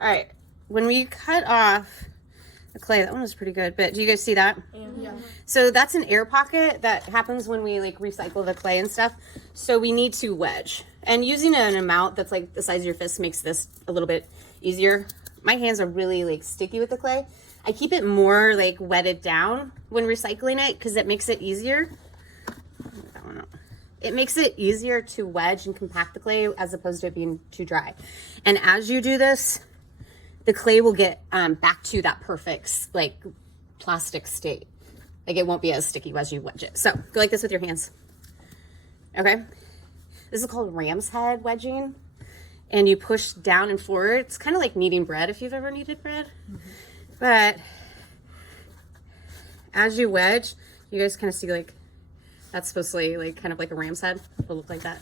All right, when we cut off the clay, that one was pretty good, but do you guys see that? Yeah. So that's an air pocket that happens when we like recycle the clay and stuff. So we need to wedge. And using an amount that's like the size of your fist makes this a little bit easier. My hands are really like sticky with the clay. I keep it more like wetted down when recycling it because it makes it easier. That one out. It makes it easier to wedge and compact the clay as opposed to it being too dry. And as you do this, the clay will get back to that perfect like plastic state. Like it won't be as sticky as you wedge it. So go like this with your hands. Okay. This is called ram's head wedging. And you push down and forward. It's kind of like kneading bread if you've ever kneaded bread. But as you wedge, you guys kind of see like, that's supposed to be like kind of like a ram's head. It'll look like that.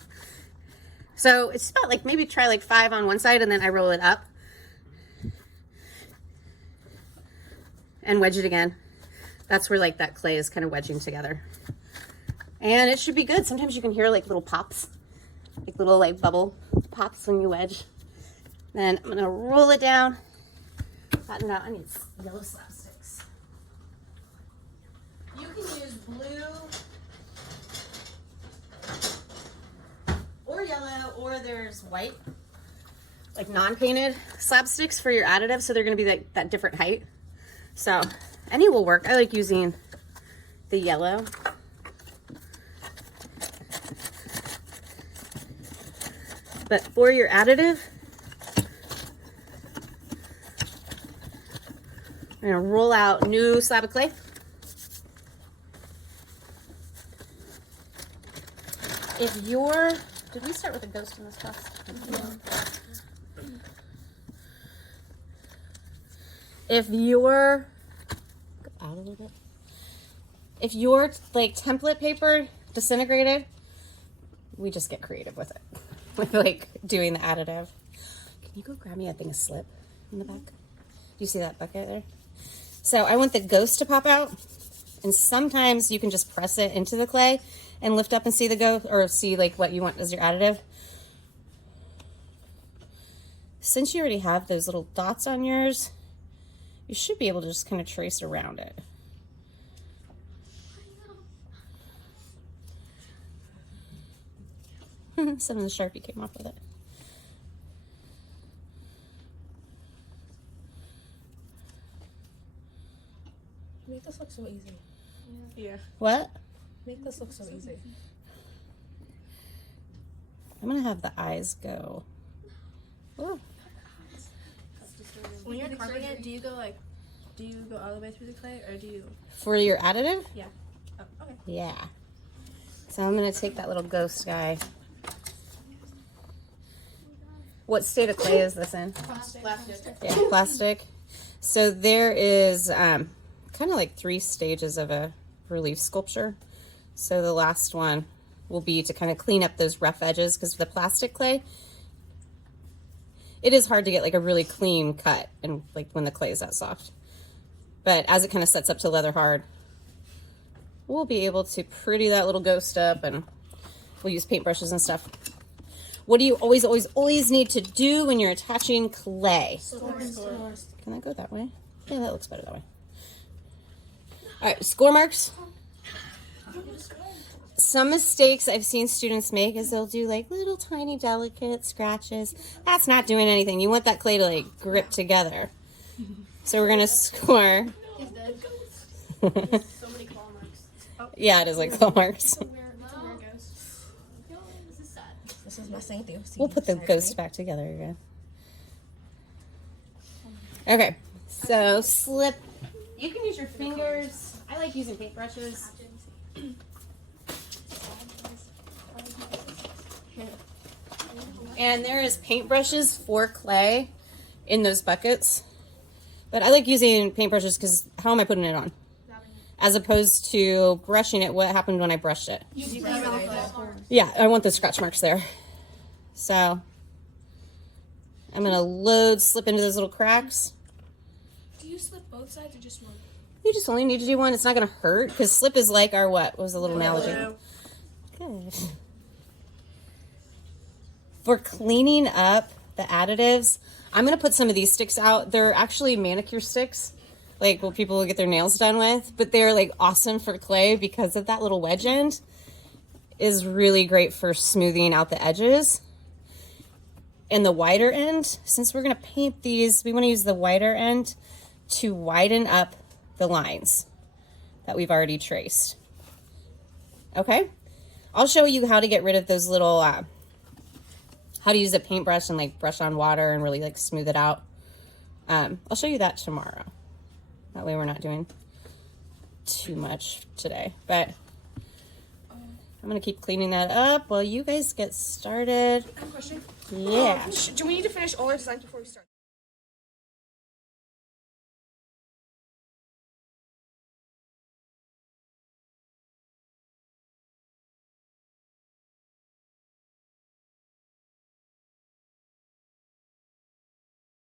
So it's about like maybe try like 5 on one side and then I roll it up. And wedge it again. That's where like that clay is kind of wedging together. And it should be good. Sometimes you can hear like little pops, like little like bubble pops when you wedge. Then I'm gonna roll it down, flatten it out. I need yellow slapsticks. You can use blue or yellow, or there's white, like non-painted slapsticks for your additive. So they're gonna be like that different height. So any will work. I like using the yellow. But for your additive, I'm gonna roll out a new slab of clay. If you're, did we start with a ghost in this class? Yeah. If you're, go out a little bit. If your like template paper disintegrated, we just get creative with it. With like doing the additive. Can you go grab me a thing of slip in the back? Do you see that bucket there? So I want the ghost to pop out, and sometimes you can just press it into the clay and lift up and see the ghost, or see like what you want as your additive. Since you already have those little dots on yours, you should be able to just kind of trace around it. Some of the Sharpie came off with it. Make this look so easy. Yeah. What? Make this look so easy. I'm gonna have the eyes go. Ooh. When you're carving it, do you go all the way through the clay, or do you? For your additive? Yeah. Oh, okay. Yeah. So I'm gonna take that little ghost guy. What state of clay is this in? Plastic. Yeah, plastic. So there is kind of like 3 stages of a relief sculpture. So the last one will be to kind of clean up those rough edges, because the plastic clay, it is hard to get like a really clean cut, and like when the clay is that soft. But as it kind of sets up to leather hard, we'll be able to pretty that little ghost up, and we'll use paintbrushes and stuff. What do you always need to do when you're attaching clay? Can I go that way? Yeah, that looks better that way. All right, score marks. Some mistakes I've seen students make is they'll do like little tiny delicate scratches. That's not doing anything. You want that clay to like grip together. So we're gonna score. So many claw marks. Yeah, it is like claw marks. This is my Saint Theo. We'll put the ghost back together again. Okay, so slip. You can use your fingers. I like using paintbrushes. And there is paintbrushes for clay in those buckets. But I like using paintbrushes because how am I putting it on? As opposed to brushing it, what happened when I brushed it? Yeah, I want the scratch marks there. So I'm gonna slip into those little cracks. Do you slip both sides or just one? You just only need to do one. It's not gonna hurt because slip is like our what was the little analogy. Good. For cleaning up the additives, I'm going to put some of these sticks out. They're actually manicure sticks, like what people get their nails done with, but they're like awesome for clay because of that little wedge end is really great for smoothing out the edges. And the wider end, since we're going to paint these, we want to use the wider end to widen up the lines that we've already traced. Okay, I'll show you how to get rid of those little, how to use a paintbrush and like brush on water and really like smooth it out. I'll show you that tomorrow. That way we're not doing too much today, but I'm gonna keep cleaning that up while you guys get started. I have a question. Yeah. Do we need to finish all our designs before we start?